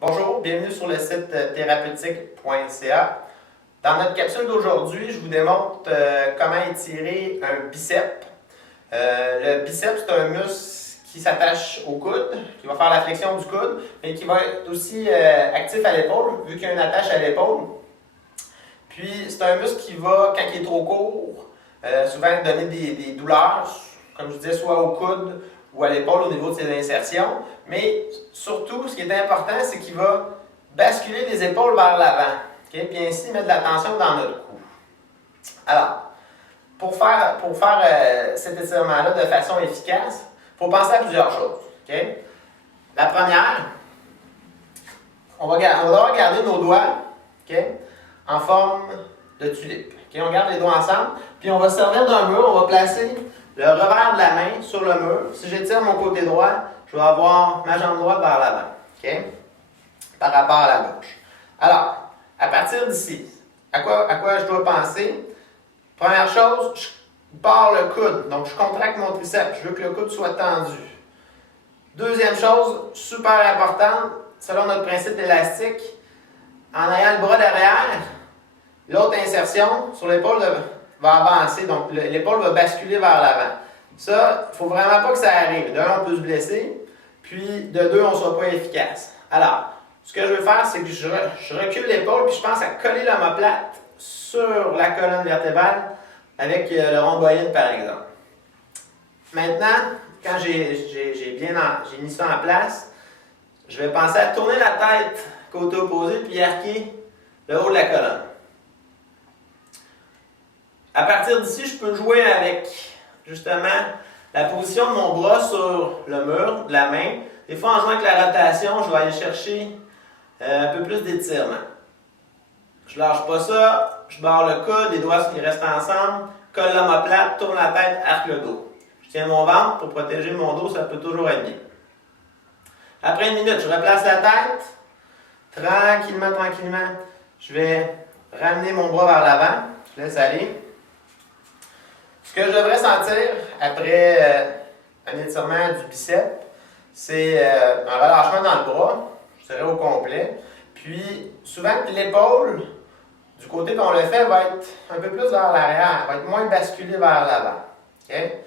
Bonjour, bienvenue sur le site thérapeutique.ca. Dans notre capsule d'aujourd'hui, je vous démontre comment étirer un biceps. Le biceps, c'est un muscle qui s'attache au coude, qui va faire la flexion du coude, mais qui va être aussi actif à l'épaule, vu qu'il y a une attache à l'épaule. Puis, c'est un muscle qui va, quand il est trop court, souvent donner des douleurs, comme je disais, soit au coude ou à l'épaule au niveau de ses insertions. Mais surtout, ce qui est important, c'est qu'il va basculer les épaules vers l'avant. Okay? Puis ainsi mettre de la tension dans notre cou. Alors, pour faire cet étirement-là de façon efficace, il faut penser à plusieurs choses. Okay? La première, on va devoir garder nos doigts en forme de tulipe. Okay? On garde les doigts ensemble, puis on va se servir d'un mur, on va placer le revers de la main sur le mur. Si j'étire mon côté droit, je vais avoir ma jambe droite vers l'avant, okay? Par rapport à la gauche. Alors, à partir d'ici, à quoi je dois penser? Première chose, je barre le coude, donc je contracte mon triceps, je veux que le coude soit tendu. Deuxième chose, super importante, selon notre principe élastique, en ayant le bras derrière, l'autre insertion sur l'épaule va avancer, donc l'épaule va basculer vers l'avant. Ça, il ne faut vraiment pas que ça arrive. De un, on peut se blesser, puis de deux, on ne sera pas efficace. Alors, ce que je veux faire, c'est que je recule l'épaule, puis je pense à coller l'omoplate sur la colonne vertébrale avec le rhomboïde, par exemple. Maintenant, quand j'ai mis ça en place, je vais penser à tourner la tête côté opposé, puis arquer le haut de la colonne. À partir d'ici, je peux jouer avec, justement, la position de mon bras sur le mur de la main. Des fois, en jouant avec la rotation, je vais aller chercher un peu plus d'étirement. Je lâche pas ça, je barre le coude, les doigts qui restent ensemble, colle l'omoplate, tourne la tête, arque le dos. Je tiens mon ventre pour protéger mon dos, ça peut toujours être bien. Après une minute, je replace la tête. Tranquillement, je vais ramener mon bras vers l'avant. Je laisse aller. Ce que je devrais sentir après un étirement du biceps, c'est un relâchement dans le bras, je dirais au complet. Puis, souvent, l'épaule, du côté qu'on le fait, va être un peu plus vers l'arrière, va être moins basculée vers l'avant. Okay?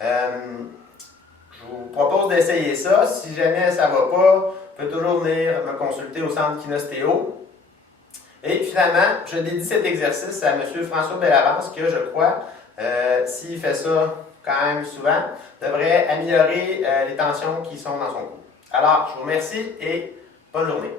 Je vous propose d'essayer ça. Si jamais ça ne va pas, vous pouvez toujours venir me consulter au centre Kinostéo. Et finalement, je dédie cet exercice à M. François Bellavance, que je crois, s'il fait ça quand même souvent, devrait améliorer les tensions qui sont dans son cou. Alors, je vous remercie et bonne journée.